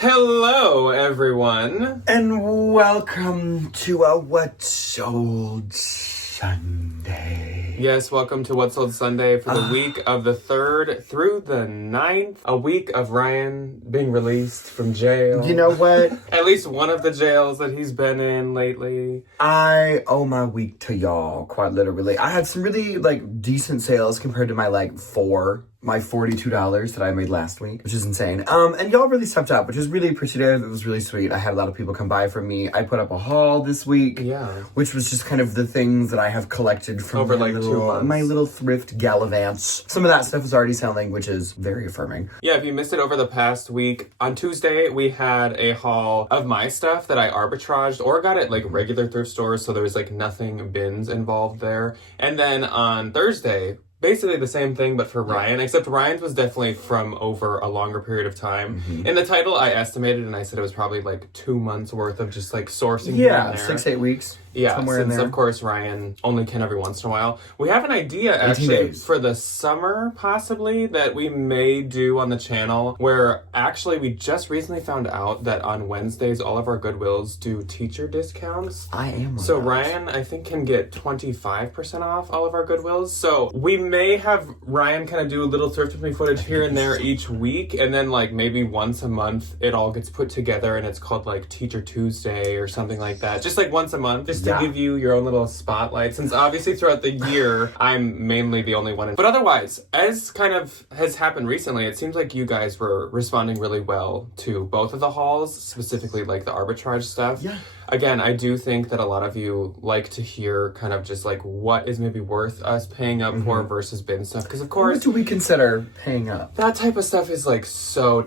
Hello, everyone. And welcome to a What Sold Sunday. Yes, welcome to What Sold Sunday for the week of the 3rd through the 9th. A week of Ryan being released from jail. You know what? At least one of the jails that he's been in lately. I owe my week to y'all, quite literally. I had some really, decent sales compared to my, my $42 that I made last week, which is insane. And y'all really stepped up, which is really appreciative. It was really sweet. I had a lot of people come by from me. I put up a haul this week. Yeah. Which was just kind of the things that I have collected from Over 2 months. My little thrift gallivants. Some of that stuff is already selling, which is very affirming. Yeah, if you missed it over the past week, on Tuesday, we had a haul of my stuff that I arbitraged or got at regular thrift stores, so there was nothing bins involved there. And then on Thursday, basically the same thing, but for Ryan, except Ryan's was definitely from over a longer period of time. Mm-hmm. In the title, I estimated, and I said it was probably 2 months worth of just sourcing. Yeah, 6-8 weeks. Yeah, somewhere since in there. Of course Ryan only can every once in a while. We have an idea actually for the summer possibly that we may do on the channel, where actually we just recently found out that on Wednesdays all of our Goodwills do teacher discounts. I am. So Ryan, I think, can get 25% off all of our Goodwills. So we may have Ryan kind of do a little thrift with me footage here and there each week, and then maybe once a month it all gets put together and it's called Teacher Tuesday or something like that. Just once a month, just to give you your own little spotlight, since obviously throughout the year I'm mainly the only one. But otherwise, as kind of has happened recently, it seems like you guys were responding really well to both of the hauls, specifically the arbitrage stuff. Yeah. Again, I do think that a lot of you like to hear kind of just what is maybe worth us paying up for versus bin stuff, because of course, what do we consider paying up? That type of stuff is so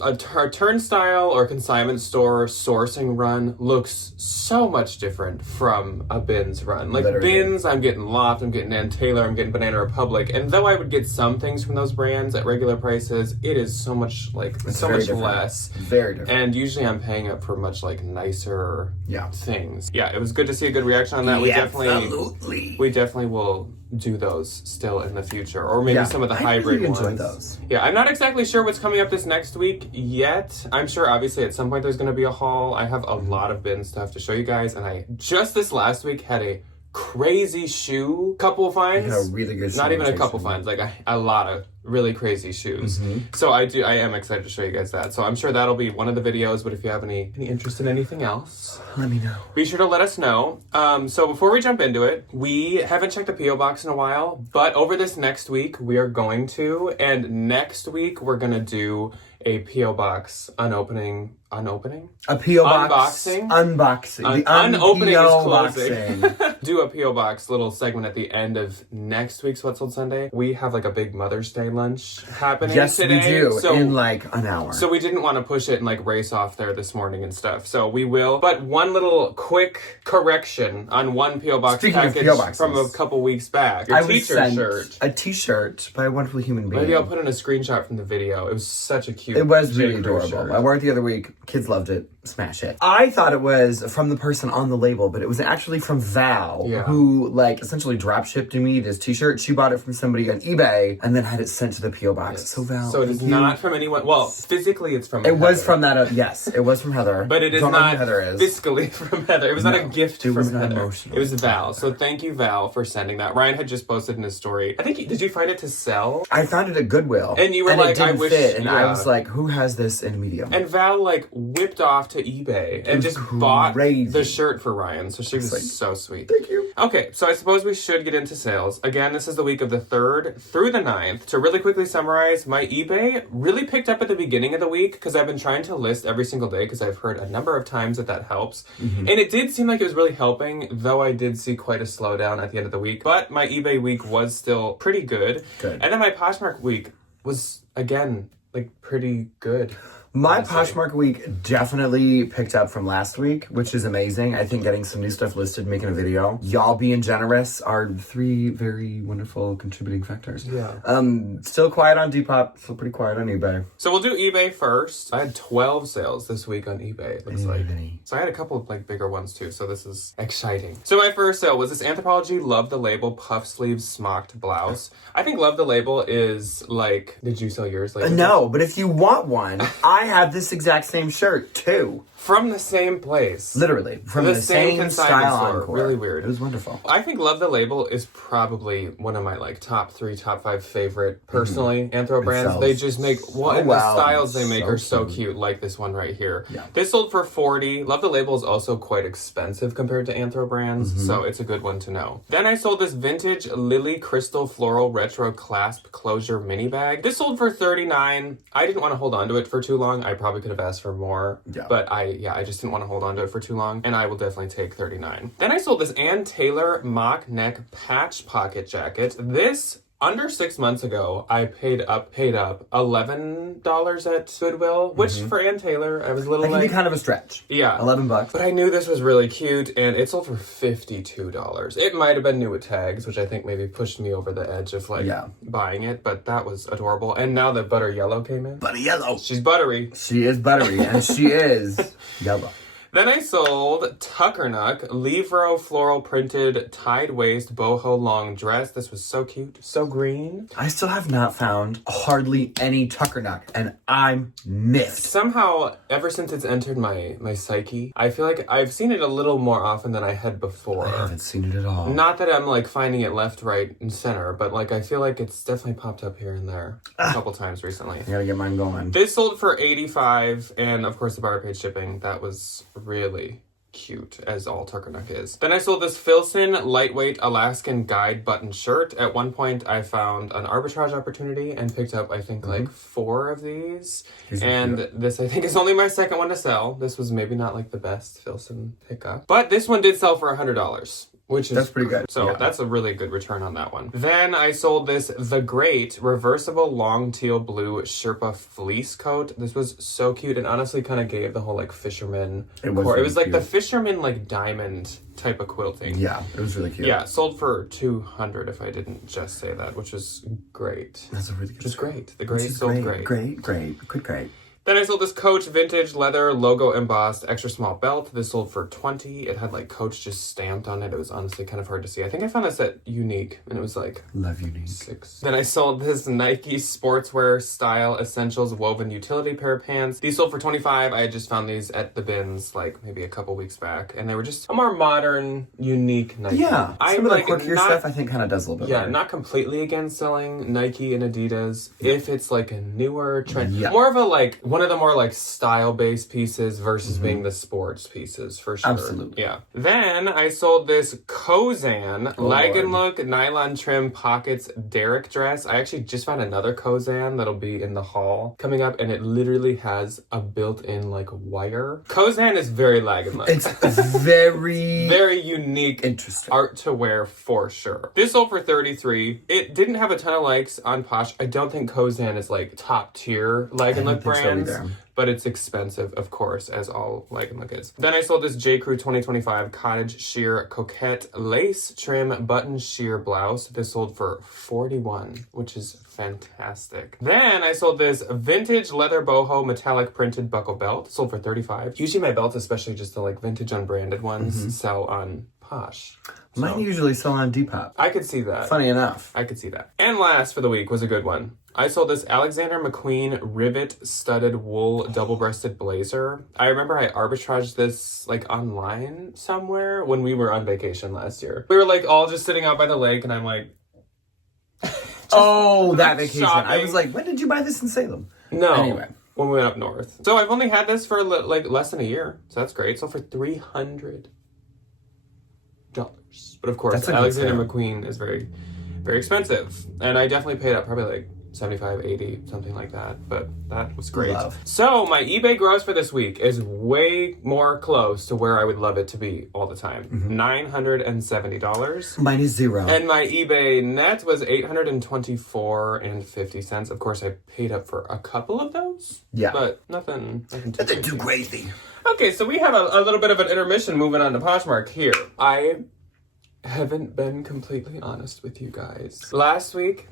a turnstile or consignment store sourcing run looks so much different from a bins run. Bins, I'm getting Loft, I'm getting Ann Taylor, I'm getting Banana Republic, and though I would get some things from those brands at regular prices, it is so much so much less. Very different. And usually I'm paying up for much nicer things. Yeah, it was good to see a good reaction on that. Absolutely. We definitely will do those still in the future, or maybe some of the hybrid really ones. enjoy those. Yeah, I'm not exactly sure what's coming up this next week yet. I'm sure obviously at some point there's going to be a haul. I have a lot of bin stuff to show you guys, and I just this last week had a crazy shoe couple finds. You had a really good shoe. Not even a couple finds, a lot of really crazy shoes. So I am excited to show you guys that. So I'm sure that'll be one of the videos, but if you have any interest in anything else, let me know. Be sure to let us know. So before we jump into it, we haven't checked the P.O. box in a while, but over this next week we are going to, and next week we're going to do a P.O. box unopening? A P.O. box unboxing. The unopening is closing. Do a P.O. box little segment at the end of next week's What's Sold Sunday. We have a big Mother's Day lunch happening today. Yes, we do. So, in an hour. So we didn't want to push it and race off there this morning and stuff. So we will. But one little quick correction on one P.O. box package from a couple weeks back. I was sent a t-shirt by a wonderful human being. Maybe I'll put in a screenshot from the video. It was such a cute. It was really adorable. Shirt. I wore it the other week. Kids loved it. Smash it. I thought it was from the person on the label, but it was actually from Val, who essentially drop shipped to me this t-shirt. She bought it from somebody on eBay and then had it sent to the P.O. box. Yes. So Val, so it is not from anyone. Well, physically it's from. It was from that. Yes, it was from Heather. But it is Don't not know who Heather is. Fiscally from Heather. It was not a gift from Heather. Emotional. It was Val. So thank you, Val, for sending that. Ryan had just posted in his story. I think did you find it to sell? I found it at Goodwill, and you were it didn't I wish. Fit, and I was like, who has this in medium? And Val whipped off to eBay and just bought the shirt for Ryan. So she was so sweet. Thank you. Okay, so I suppose we should get into sales. Again, this is the week of the 3rd through the 9th. To really quickly summarize, my eBay really picked up at the beginning of the week because I've been trying to list every single day because I've heard a number of times that helps. And it did seem like it was really helping, though I did see quite a slowdown at the end of the week. But my eBay week was still pretty good. And then my Poshmark week was, again, pretty good. My Poshmark week definitely picked up from last week, which is amazing. I think getting some new stuff listed, making a video, y'all being generous are 3 very wonderful contributing factors. Yeah. Still quiet on Depop, still pretty quiet on eBay. So we'll do eBay first. I had 12 sales this week on eBay, it looks like. So I had a couple of bigger ones too, so this is exciting. So my first sale was this Anthropologie Love the Label puff sleeve smocked blouse. I think Love the Label is did you sell yours later? No, but if you want one, I I have this exact same shirt too. From the same place. Literally. From the same consignment style store. encore. Really weird. It was wonderful. I think Love the Label is probably one of my like top 3, top 5 favorite personally Anthro brands. They just make the styles they make are so cute, like this one right here. Yeah. This sold for $40. Love the Label is also quite expensive compared to Anthro brands, so it's a good one to know. Then I sold this vintage Lily Crystal Floral Retro Clasp Closure mini bag. This sold for $39. I didn't want to hold on to it for too long. I probably could have asked for more, but I just didn't want to hold on to it for too long, and I will definitely take $39. Then I sold this Ann Taylor mock neck patch pocket jacket. This, under 6 months ago, I paid up $11 at Goodwill, which for Ann Taylor, I was a little That can be kind of a stretch. Yeah. $11. But I knew this was really cute, and it sold for $52. It might have been new with tags, which I think maybe pushed me over the edge of buying it, but that was adorable. And now that Butter Yellow came in. Butter Yellow. She's buttery. She is buttery, and she is yellow. Then I sold Tuckernuck Livro floral printed tied waist boho long dress. This was so cute, so green. I still have not found hardly any Tuckernuck, and I'm miffed. Somehow, ever since it's entered my psyche, I feel like I've seen it a little more often than I had before. I haven't seen it at all. Not that I'm like finding it left, right, and center, but like I feel like it's definitely popped up here and there a couple times recently. I gotta get mine going. This sold for $85, and of course the bar paid shipping. That was really cute, as all Tuckernuck is. Then I sold this Filson lightweight Alaskan guide button shirt. At one point I found an arbitrage opportunity and picked up I think like 4 of these. And this I think is only my second one to sell. This was maybe not like the best Filson pickup, but this one did sell for $100. That's pretty good. So that's a really good return on that one. Then I sold this The Great reversible long teal blue Sherpa fleece coat. This was so cute and honestly kind of gave the whole like fisherman core. It was like the fisherman like diamond type of quilting. Yeah, it was really cute. Yeah, sold for $200 if I didn't just say that, which is great. That's a really good. Just great. The Great sold great. Great. Then I sold this Coach vintage leather logo embossed extra small belt. This sold for $20. It had like Coach just stamped on it. It was honestly kind of hard to see. I think I found this at Unique and it was like Love Unique. $6. Then I sold this Nike sportswear style essentials woven utility pair of pants. These sold for $25. I had just found these at the bins like maybe a couple weeks back, and they were just a more modern, unique Nike. Yeah, some of the quirkier stuff I think kind of does a little bit. Yeah, not completely against selling Nike and Adidas if it's like a newer trend. Yeah. More of a like one of the more like style-based pieces versus being the sports pieces for sure. Absolutely. Yeah. Then I sold this Kozan leg and look nylon trim pockets Derrick dress. I actually just found another Kozan that'll be in the haul coming up, and it literally has a built-in like wire. Kozan is very leg and look. It's very very unique, interesting art to wear for sure. This sold for $33. It didn't have a ton of likes on Posh. I don't think Kozan is like top tier leg and look brands. But it's expensive, of course, as all leg and look is. Then I sold this J. Crew 2025 cottage sheer coquette lace trim button sheer blouse. This sold for $41, which is fantastic. Then I sold this vintage leather boho metallic printed buckle belt. Sold for $35. Usually my belts, especially just the like vintage unbranded ones, sell on Posh. Mine usually sell on Depop. I could see that. Funny enough. I could see that. And last for the week was a good one. I sold this Alexander McQueen rivet studded wool double-breasted blazer. I remember I arbitraged this like online somewhere when we were on vacation last year. We were like all just sitting out by the lake, and I'm like, that vacation. Shopping. I was like, when did you buy this in Salem? No. Anyway. When we went up north. So I've only had this for like less than a year. So that's great. So for $300. But of course, Alexander McQueen is very, very expensive. And I definitely paid up probably like 75, 80, something like that. But that was great. Love. So my eBay gross for this week is way more close to where I would love it to be all the time. $970. Mine is $0. And my eBay net was $824.50. Of course, I paid up for a couple of those. Yeah. But nothing too crazy. Okay, so we have a little bit of an intermission moving on to Poshmark here. I haven't been completely honest with you guys. Last week,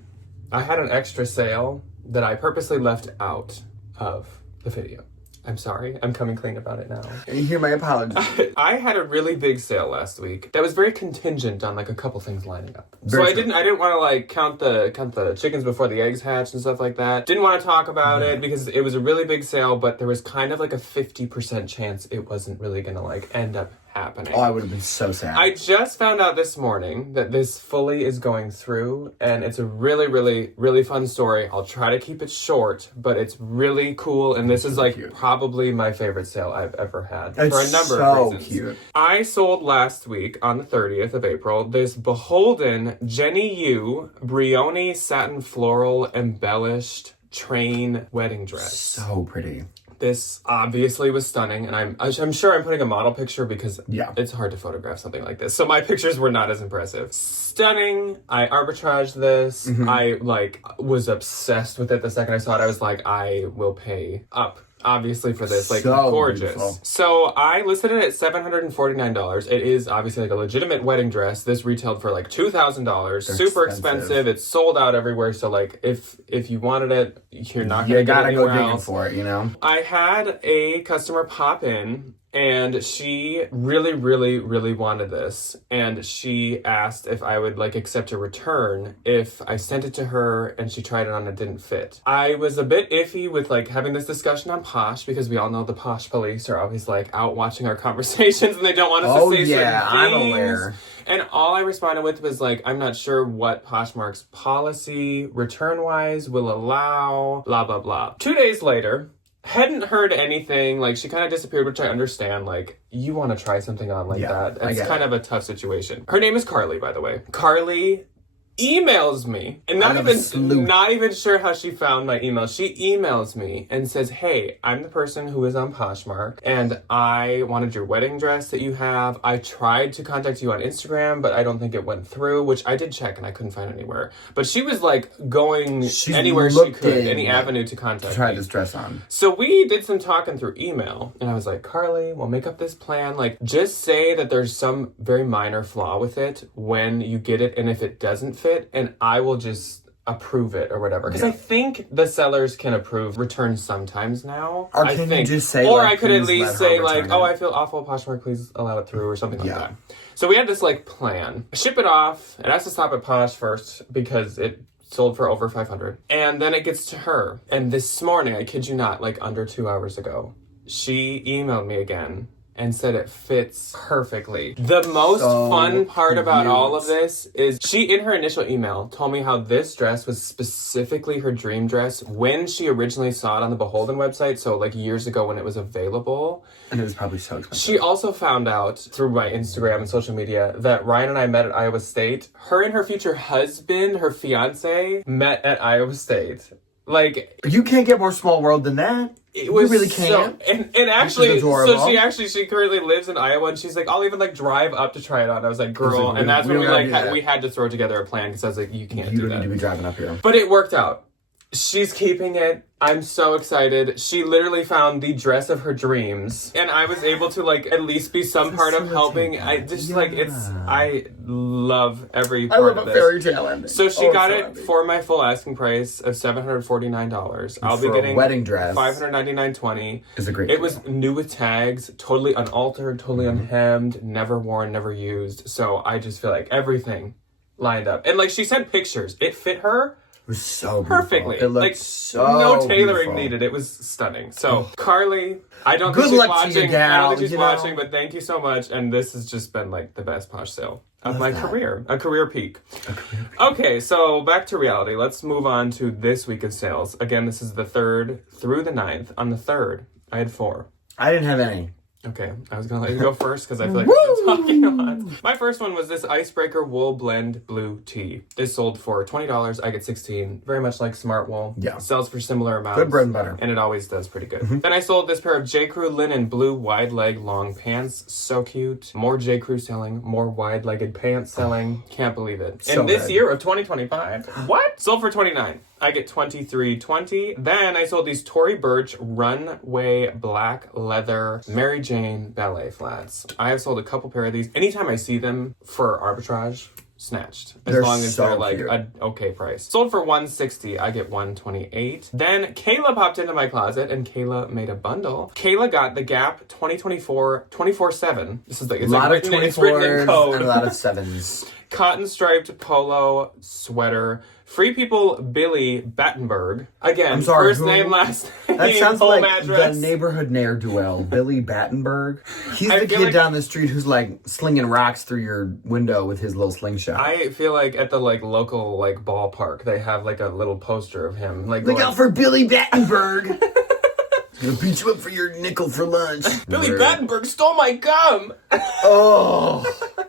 I had an extra sale that I purposely left out of the video. I'm sorry. I'm coming clean about it now. You hear my apologies. I had a really big sale last week that was very contingent on like a couple things lining up. Very so true. I didn't want to like count the chickens before the eggs hatched and stuff like that. Didn't want to talk about it because it was a really big sale, but there was kind of like a 50% chance it wasn't really gonna like end up happening. Oh, I would have been so sad. I just found out this morning that this fully is going through, and it's a really, really, really fun story. I'll try to keep it short, but it's really cool, and this is like probably my favorite sale I've ever had for a number of reasons. Cute. I sold last week on the 30th of April this beholden Jenny Yu Brioni satin floral embellished train wedding dress. So pretty. This obviously was stunning, and I'm sure I'm putting a model picture because it's hard to photograph something like this. So my pictures were not as impressive. Stunning. I arbitraged this. I was obsessed with it the second I saw it. I was like, I will pay up. Obviously for this, like, so gorgeous. Beautiful. So I listed it at $749. It is obviously like a legitimate wedding dress. This retailed for like $2,000. Super expensive. It's sold out everywhere. So like, if you wanted it, you're not gonna get it anywhere else. You gotta go digging for it, you know. I had a customer pop in. And she really, really, really wanted this. And she asked if I would like accept a return if I sent it to her and she tried it on and it didn't fit. I was a bit iffy with like having this discussion on Posh because we all know the Posh police are always like out watching our conversations and they don't want us to say certain things. I'm aware. And all I responded with was like, I'm not sure what Poshmark's policy return-wise will allow, blah, blah, blah. 2 days later, hadn't heard anything. Like, she kind of disappeared, which I understand. Like, you want to try something on like that. It's kind of a tough situation. Her name is Carly, by the way. Carly emails me, and not even sure how she found my email. She emails me and says, hey, I'm the person who is on Poshmark, and I wanted your wedding dress that you have. I tried to contact you on Instagram, but I don't think it went through, which I did check and I couldn't find anywhere. But she was like going anywhere she could, any avenue to contact me. Try this dress on. So we did some talking through email, and I was like, Carly, we'll make up this plan. Like, just say that there's some very minor flaw with it when you get it, and if it doesn't fit, and I will just approve it or whatever. Because I think the sellers can approve returns sometimes now. Or can you just say, or I could at least say like, oh, I feel awful, Poshmark, please allow it through or something like that. So we had this like plan. Ship it off. It has to stop at Posh first because it sold for over $500. And then it gets to her. And this morning, I kid you not, like under 2 hours ago, she emailed me again and said it fits perfectly. The most fun part about all of this is she, in her initial email, told me how this dress was specifically her dream dress when she originally saw it on the Beholden website, so like years ago when it was available. And it was probably so expensive. She also found out through my Instagram and social media that Ryan and I met at Iowa State. Her and her future husband, her fiance, met at Iowa State. Like, you can't get more small world than that. It was you really can't. And actually, so she currently lives in Iowa, and she's like, I'll even like drive up to try it on. I was like, girl, and that's when we had to throw together a plan because I was like, you can't do that. You don't need to be driving up here. But it worked out. She's keeping it. I'm so excited. She literally found the dress of her dreams, and I was able to like at least be some part of helping. I just I love every part of this. Fairy tale ending. So she got it for my full asking price of $749. I'll be getting a wedding dress. $599.20. Is a great. It was new with tags, totally unaltered, totally unhemmed, never worn, never used. So I just feel like everything lined up, and like she sent pictures. It fit her. It was so beautiful. Perfectly. It looked like, so no tailoring beautiful. needed. It was stunning. So, Carly, I don't Good think she's luck watching. to you, gal, I don't think she's you watching, know. but thank you so much. And this has just been like the best Posh sale of my career. A career peak. Okay, so back to reality. Let's move on to this week of sales. Again, this is the 3rd through the 9th. On the 3rd, I had 4. I didn't have any. Okay, I was gonna let you go first because I feel like I've been talking a lot. My first one was this Icebreaker Wool Blend Blue Tee. This sold for $20. I get 16. Very much like Smart Wool. Yeah. Sells for similar amounts. Good bread and butter. And it always does pretty good. Then I sold this pair of J. Crew linen blue wide leg long pants. So cute. More J. Crew selling. More wide legged pants selling. Can't believe it. So In this good. year of 2025. What? Sold for $29. I get $23.20. Then I sold these Tory Burch runway black leather Mary Jane ballet flats. I have sold a couple pair of these. Anytime I see them for arbitrage, snatched. As They're long as so they're like cute. an okay price. Sold for $160, I get $128. Then Kayla popped into my closet and Kayla made a bundle. Kayla got the Gap 2024 24/7. This is like, it's A lot like of written, it's written in 24s code. and a lot of 7s. Cotton striped polo sweater. Free People Billy Battenberg. Again, I'm sorry, first who? name, last name, That sounds home like address. the neighborhood ne'er-do-well, Billy Battenberg. He's I the feel kid like- down the street who's like slinging rocks through your window with his little slingshot. I feel like at the like local like ballpark, they have like a little poster of him. Like Look going, out for Billy Battenberg. Gonna beat you up for your nickel for lunch. Billy Weird. Battenberg stole my gum. Oh,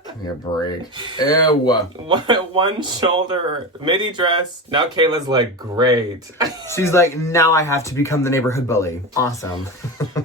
give me a break. Ew. One shoulder midi dress. Now Kayla's like, great. She's like, now I have to become the neighborhood bully. Awesome.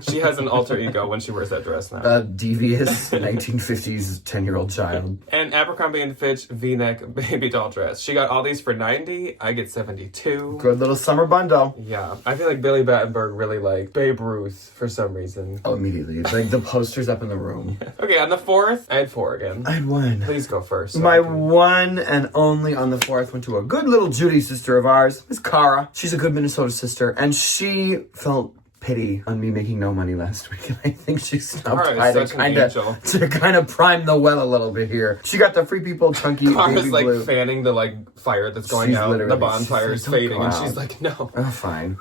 She has an alter ego when she wears that dress now. A devious 1950s 10-year-old child. And Abercrombie and Fitch V-neck baby doll dress. She got all these for $90. I get $72. Good little summer bundle. Yeah, I feel like Billy Battenberg really liked Babe Ruth for some reason. Oh, immediately. Like the posters up in the room. Okay, on the 4th, I had 4 again. I had one. Please go first. so My I can- one and only on the 4th went to a good little Judy sister of ours, Miss Cara. She's a good Minnesota sister, and she felt pity on me making no money last week, and I think she stopped Cara by is such an angel. to kind of prime the well a little bit here. She got the Free People chunky Cara's baby like blue. fanning the like fire that's going She's out. literally- The bonfire is she's like, fading, "Don't and go she's out." like, no. Oh, fine.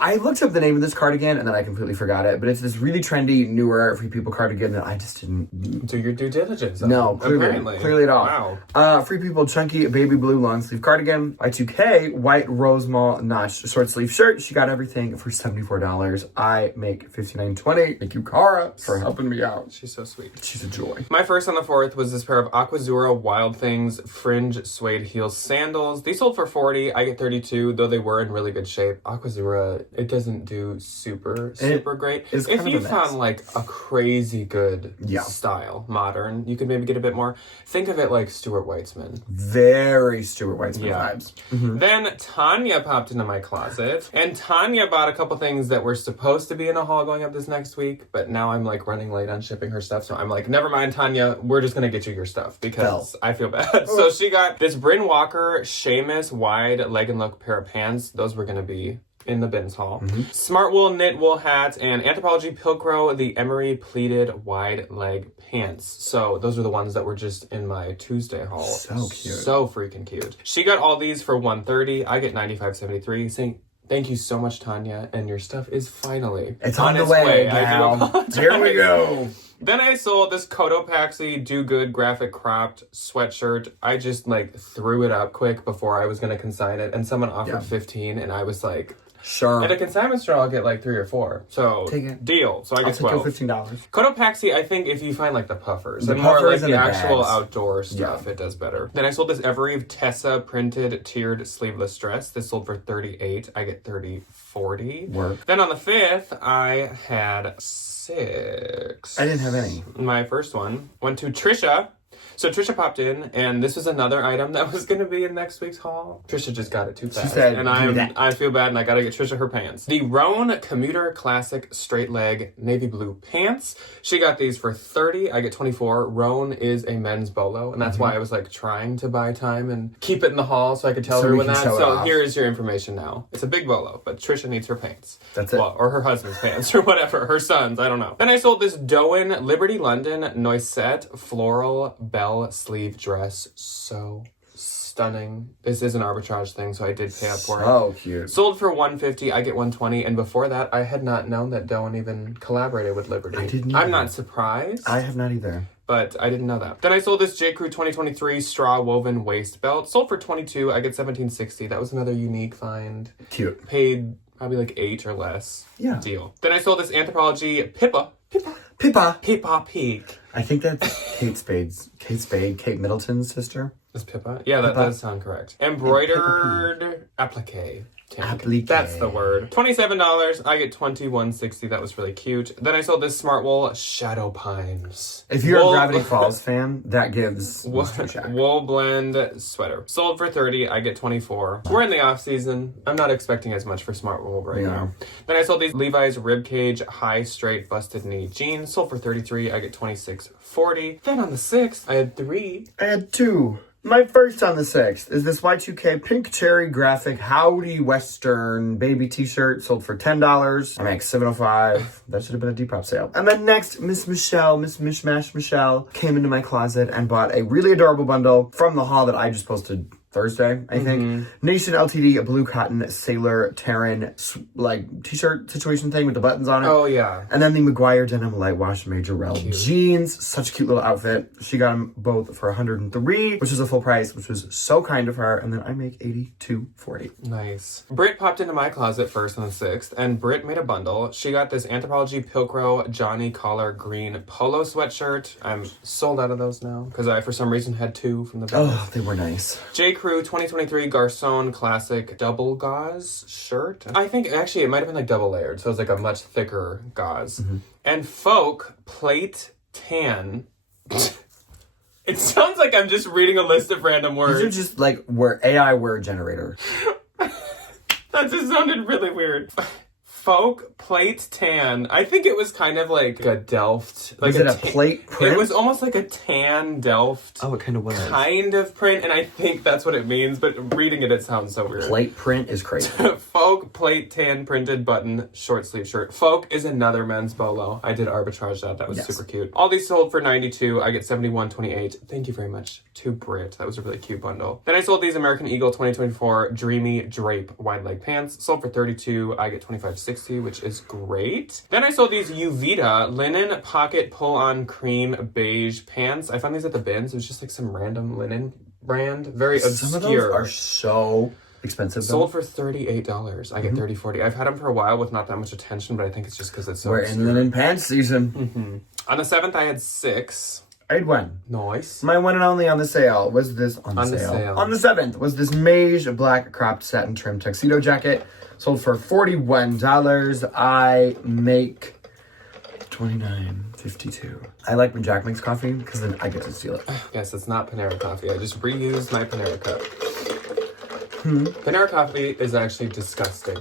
I looked up the name of this cardigan and then I completely forgot it, but it's this really trendy, newer Free People cardigan that I just didn't. Do your due diligence. No, clearly at all. Wow. Free People chunky baby blue long sleeve cardigan. Y2K white rose mall notched short sleeve shirt. She got everything for $74. I make $59.20. Thank you, Cara, for helping me out. She's so sweet. She's a joy. My first on the 4th was this pair of Aquazura Wild Things fringe suede heel sandals. These sold for $40. I get $32, though they were in really good shape. Aquazura, it doesn't do super great. is If kind of you a mess. found like a crazy good Yeah. style, modern, you could maybe get a bit more. Think of it like Stuart Weitzman. Very Stuart Weitzman Yeah. vibes. Then Tanya popped into my closet, and Tanya bought a couple things that were supposed to be in a haul going up this next week, but now I'm like running late on shipping her stuff, so I'm like, never mind, Tanya, we're just gonna get you your stuff because I feel bad. So she got this Bryn Walker Seamus wide leg and look pair of pants. Those were gonna be in the bins haul. Smart wool knit wool hat and Anthropologie Pilcrow the Emery pleated wide leg pants. So those are the ones that were just in my Tuesday haul. So cute. So freaking cute. She got all these for $130. I get $95.73. Saying thank you so much, Tanya, and your stuff is finally It's on the way, I do gal. apologize. Here we go. Then I sold this Cotopaxi Do Good graphic cropped sweatshirt. I just like threw it up quick before I was gonna consign it, and someone offered $15, and I was like, Sure. at a consignment store, I'll get like 3 or 4. So Take it. deal. So I I'll get take your 12. $15. Cotopaxi, I think if you find like the puffers The and more puffers like and the the actual bags. outdoor stuff, it does better. Then I sold this Evereve Tessa printed tiered sleeveless dress. This sold for $38. I get $30.40. Work. Then on the 5th, I had 6. I didn't have any. My first one went to Trisha. So Trisha popped in, and this was another item that was going to be in next week's haul. Trisha just got it too fast. said, and "Give me that." I feel bad, and I got to get Trisha her pants. The Roan Commuter Classic Straight Leg Navy Blue Pants. She got these for $30. I get $24. Roan is a men's bolo, and that's why I was like trying to buy time and keep it in the haul so I could tell So her we when can that. show it So off. here's your information now. It's a big bolo, but Trisha needs her pants. That's it. Well, or her husband's pants, or whatever. Her son's, I don't know. Then I sold this Doan Liberty London Noisette Floral Bell Sleeve Dress. So stunning. This is an arbitrage thing, so I did pay up for it. So cute. Sold for $150, I get $120, and before that, I had not known that Doan even collaborated with Liberty. I didn't I'm either. not surprised, I have not either. but I didn't know that. Then I sold this J. Crew 2023 straw woven waist belt. Sold for $22, I get $17.60. That was another unique find. Cute. Paid probably like $8 or less. Yeah. Deal. Then I sold this Anthropologie Pippa Pippa. Peak. I think that's Kate Middleton's sister. Is Pippa? Yeah, that Pippa. does sound correct. Embroidered applique. Applique. That's the word. $27. I get $21.60. That was really cute. Then I sold this Smart Wool Shadow Pines. If you're Wool- a Gravity Falls fan, that gives Mystery Shack. Wool blend sweater. Sold for $30. I get $24. We're in the off season. I'm not expecting as much for Smart Wool right now. Then I sold these Levi's Ribcage High Straight Busted Knee jeans. Sold for $33. I get $26.40. Then on the 6th, I had 3. I had 2. My first on the 6th is this Y2K pink cherry graphic Howdy Western baby t-shirt sold for $10. I make $7.05. That should have been a Depop sale. And then next, Miss Mishmash Michelle came into my closet and bought a really adorable bundle from the haul that I just posted Thursday, I think. Nation Ltd, a blue cotton Sailor Terran like t-shirt situation thing with the buttons on it. Oh yeah. And then the McGuire denim light wash Major Rel jeans. Such a cute little outfit. She got them both for $103, which is a full price, which was so kind of her. And then I make $82.40. Nice. Britt popped into my closet first on the 6th, and Britt made a bundle. She got this Anthropologie Pilcrow Johnny Collar green polo sweatshirt. I'm sold out of those now because I, for some reason, had 2 from the bundle. Oh, they were nice. J. Crew 2023 Garçon Classic double gauze shirt. I think actually it might have been like double layered, so it was like a much thicker gauze. And Folk Plate Tan. It sounds like I'm just reading a list of random words. These are just like AI word generator. That just sounded really weird. Folk Plate Tan. I think it was kind of like a Delft. Like Was it a plate print? It was almost like a tan Delft. Oh, it kind of was. Kind of print, and I think that's what it means, but reading it sounds so weird. Plate print is crazy. Folk Plate Tan printed button short sleeve shirt. Folk is another men's bolo. I did arbitrage that. That was super cute. All these sold for $92. I get $71.28. Thank you very much to Britt. That was a really cute bundle. Then I sold these American Eagle 2024 Dreamy Drape wide leg pants. Sold for $32. I get $25.60, which is great. Then I sold these Uvita linen pocket pull-on cream beige pants. I found these at the bins. It was just like some random linen brand. Very obscure. Some of those are so expensive, though. Sold for $38. I get $30.40. I've had them for a while with not that much attention, but I think it's just because it's so We're obscure. in linen pants season. On the 7th, I had 6. I had one. Nice. My one and only on the sale was this on the sale. On the 7th was this beige black cropped satin trim tuxedo jacket. Sold for $41. I make $29.52. I like when Jack makes coffee because then I get to steal it. Yes, it's not Panera Coffee. I just reused my Panera cup. Panera Coffee is actually disgusting.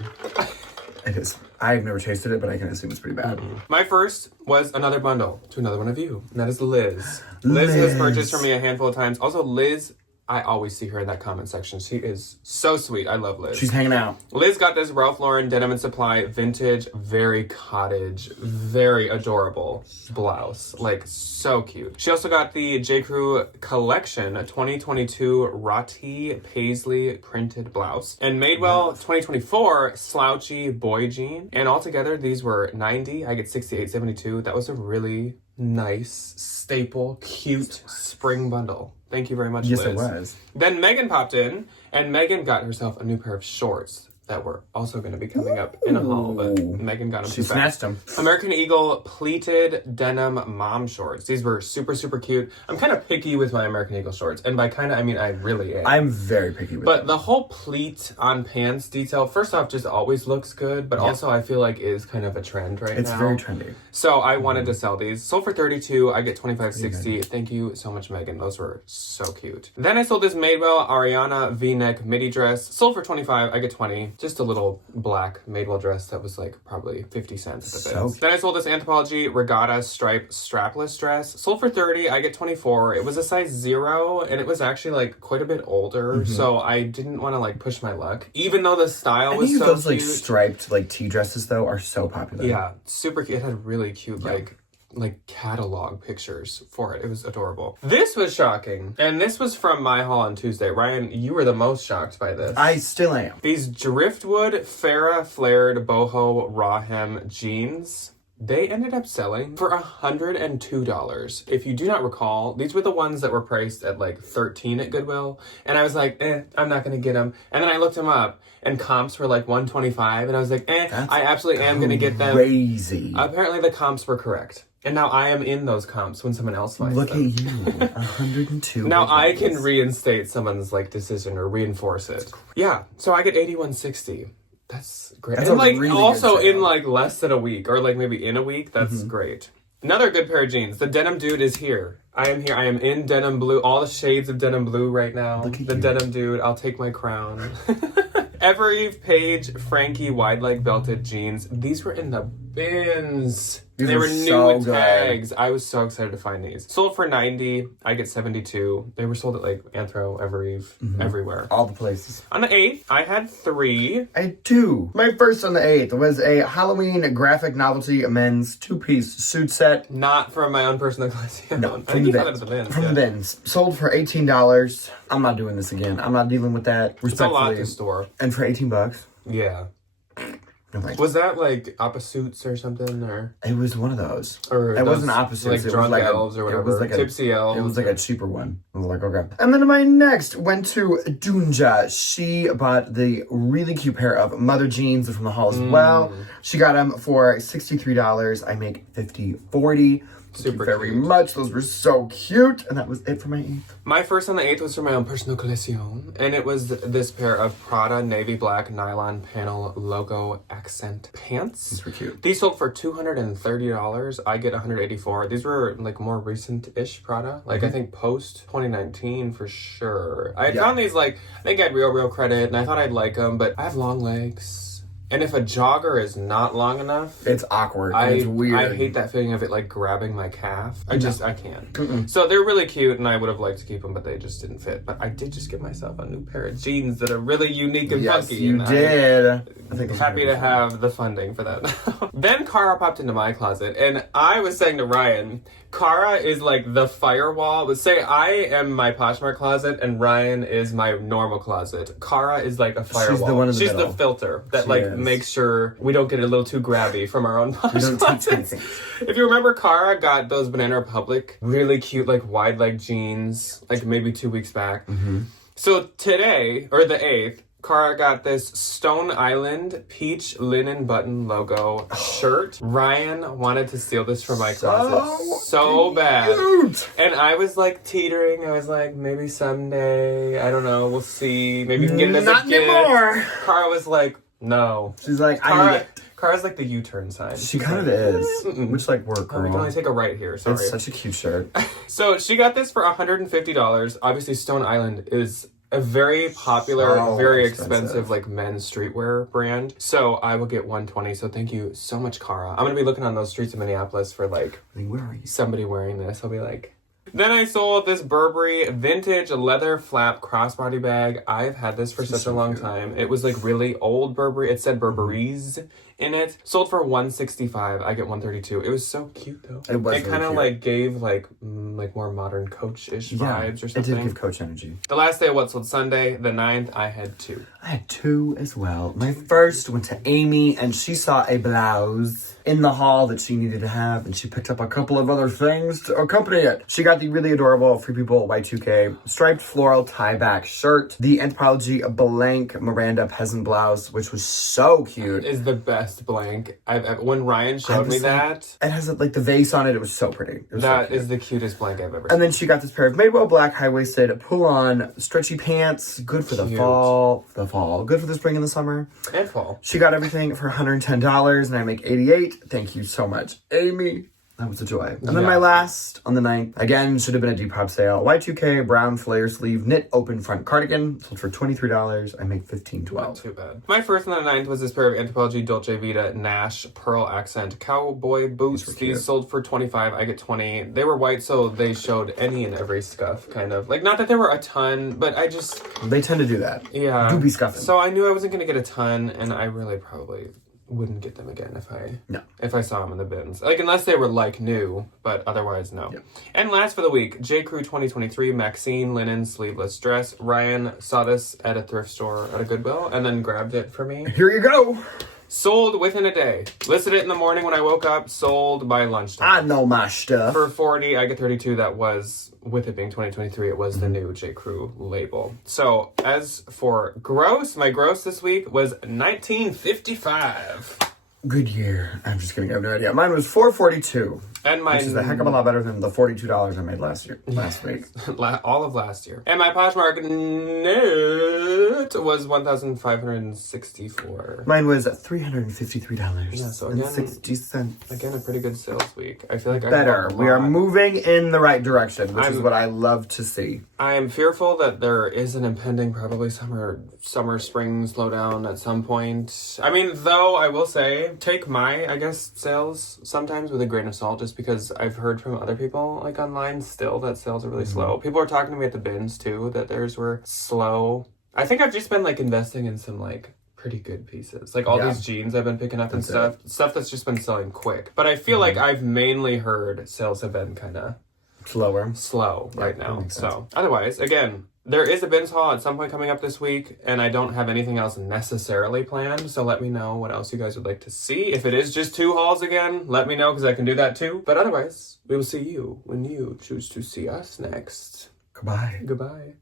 It is. I've never tasted it, but I can assume it's pretty bad. My first was another bundle to another one of you, and that is Liz. Liz has purchased for me a handful of times. Also, Liz, I always see her in that comment section. She is so sweet. I love Liz. She's hanging out. Liz got this Ralph Lauren Denim & Supply vintage, very cottage, very adorable blouse. Like, so cute. She also got the J. Crew Collection 2022 Rati Paisley printed blouse. And Madewell 2024 slouchy boy jean. And altogether, these were $90. I get $68.72. That was a really nice, staple, cute spring bundle. Thank you very much, Yes, Liz. it was. Then Megan popped in, and Megan got herself a new pair of shorts that were also going to be coming up in a haul, but Megan got them She too fast. snatched them. American Eagle pleated denim mom shorts. These were super, super cute. I'm kind of picky with my American Eagle shorts, and by kind of, I mean I really am. I'm very picky with But the whole pleat on pants detail, first off, just always looks good, but also I feel like is kind of a trend right now. It's very trendy. So I wanted to sell these. Sold for $32. I get $25.60. Thank you so much, Megan. Those were so cute. Then I sold this Madewell Ariana V-neck midi dress. Sold for $25. I get $20. Just a little black Madewell dress that was like probably 50 cents at the bins. Then I sold this Anthropologie Regatta stripe strapless dress. Sold for $30. I get $24. It was a size 0, and it was actually like quite a bit older, so I didn't want to like push my luck. Even though the style was so those cute. like striped like tea dresses though are so popular. Yeah, super cute. It had really cute like catalog pictures for it. It was adorable. This was shocking, and this was from my haul on Tuesday. Ryan, you were the most shocked by this. I still am. These driftwood Farrah flared boho raw hem jeans. They ended up selling for $102. If you do not recall, these were the ones that were priced at like $13 at Goodwill. And I was like, I'm not going to get them. And then I looked them up and comps were like $125. And I was like, That's I absolutely am going to get them. Crazy. Apparently the comps were correct. And now I am in those comps when someone else finds Look them. at you. 102. Now I can reinstate someone's like decision or reinforce it. Yeah. So I get $81.60. That's great. That's and a like really good also sale. in like less than a week or like maybe in a week. That's great. Another good pair of jeans. The denim dude is here. I am here. I am in denim blue. All the shades of denim blue right now. Look at the you. denim dude. I'll take my crown. Evereve Page Frankie wide leg belted jeans. These were in the bins. They were so new with good. tags. I was so excited to find these. Sold for $90. I get $72. They were sold at like Anthro, Evereve, everywhere. All the places. On the 8th, I had 3. I had 2. My first on the 8th was a Halloween graphic novelty men's 2-piece suit set. Not from my own personal collection. No, I from think the you got it bins. at the bins. From the bins. Sold for $18. I'm not doing this again. I'm not dealing with that. It's a lot Respectfully. to store. And for $18. Yeah. No thanks. Was that like opposites or something, or It was one of those. or It those, wasn't opposite. like it was drunk like elves or whatever, It was like tipsy elves. It was like a cheaper one. I was like, okay. And then my next went to Dunja. She bought the really cute pair of mother jeans from the haul as well. She got them for $63. I make $50.40. Thank you very much. Those were so cute. And that was it for my 8th. My first on the 8th was for my own personal collection, and it was this pair of Prada navy black nylon panel logo accent pants. These were cute. These sold for $230. I get $184. These were like more recent-ish Prada. Like I think post 2019 for sure. I found these like, I think I had real credit, and I thought I'd like them, but I have long legs. And if a jogger is not long enough, It's awkward. It's weird. I hate that feeling of it like grabbing my calf. I can't. So they're really cute, and I would have liked to keep them, but they just didn't fit. But I did just get myself a new pair of jeans that are really unique and Yes, funky. you and did. I I'm think happy to have the funding for that. Then Cara popped into my closet, and I was saying to Ryan, Cara is like the firewall. But say I am my Poshmark closet, and Ryan is my normal closet. Cara is like a firewall. She's the one in the She's middle. the filter that She like is. makes sure we don't get a little too grabby from our own We don't touch closets. anything. If you remember, Cara got those Banana Republic really cute like wide leg jeans like maybe 2 weeks back. So today, or the 8th, Cara got this Stone Island peach linen button logo shirt. Ryan wanted to steal this from my closet so bad. Cute. And I was like teetering. I was like, maybe someday. I don't know. We'll see. Maybe you can get it as Not a gift. anymore. Cara was like, no. She's like, I Cara, need it. Cara's like the U-turn sign. She kind of is. Which, like, work, Oh, we girl. can only take a right here. Sorry. It's such a cute shirt. So she got this for $150. Obviously, Stone Island is a very popular, So very expensive. expensive like men's streetwear brand. So I will get $120. So thank you so much, Cara. I'm gonna be looking on those streets of Minneapolis for like I mean, where are you? somebody wearing this. I'll be like. Then I sold this Burberry vintage leather flap crossbody bag. I've had this for such a long time. It was like really old Burberry. It said Burberry's in it. Sold for $165. I get $132. It was so cute though. It was It really kind of cute. like gave like more modern Coach-ish vibes or It something. did give Coach energy. The last day of what sold Sunday, the 9th, I had 2. I had 2 as well. My first went to Amy, and she saw a blouse in the haul that she needed to have, and she picked up a couple of other things to accompany it. She got the really adorable Free People Y2K striped floral tie-back shirt, the Anthropology blank Miranda peasant blouse, which was so cute. Is the best blank when Ryan showed me was that. It has like the vase on it. It was so pretty. It was so That cute. is the cutest blank I've ever seen. And then she got this pair of Madewell black high-waisted pull-on stretchy pants. Good for the Cute. fall. Good for the spring and the summer. And fall. She got everything for $110, and I make $88. Thank you so much, Amy. That was a joy. And then my last, on the 9th, again, should have been a Depop sale. Y2K brown flare sleeve knit open front cardigan. Sold for $23. I make $15.12. Not too bad. My first on the 9th was this pair of Anthropology Dolce Vita Nash pearl accent cowboy boots. These sold for $25. I get $20. They were white, so they showed any and every scuff, kind of. Like, not that there were a ton, but I just... They tend to do that. Yeah. Do be scuffing. So I knew I wasn't going to get a ton, and I really probably wouldn't get them again if I saw them in the bins. Like, unless they were, like, new, but otherwise, no. Yep. And last for the week, J. Crew 2023 Maxine linen sleeveless dress. Ryan saw this at a thrift store at a Goodwill and then grabbed it for me. Here you go. Sold within a day. Listed it in the morning when I woke up. Sold by lunchtime. I know my stuff. For $40, I get $32. That was, with it being 2023, it was the new J. Crew label. So, as for gross, my gross this week was $19.55. Good year. I'm just kidding. I have no idea. Mine was $4.42. And my which is a heck of a lot better than the $42 I made last week. all of last year. And my Poshmark net was $1,564. Mine was $353. Yeah, so and again, 60 cents. Again, a pretty good sales week. I feel like Better. We are moving in the right direction, which is what I love to see. I am fearful that there is an impending, probably summer, spring slowdown at some point. I mean, though, I will say, take my, I guess, sales sometimes with a grain of salt, just because I've heard from other people, like online still, that sales are really slow. People are talking to me at the bins, too, that theirs were slow. I think I've just been, like, investing in some, like, pretty good pieces. Like, all these jeans I've been picking up and stuff. Stuff that's just been selling quick. But I feel like I've mainly heard sales have been kind of slow right now. So otherwise, again, there is a bins haul at some point coming up this week, and I don't have anything else necessarily planned, so let me know what else you guys would like to see. If it is just 2 hauls again, let me know, because I can do that too. But otherwise, we will see you when you choose to see us next. Goodbye. Goodbye.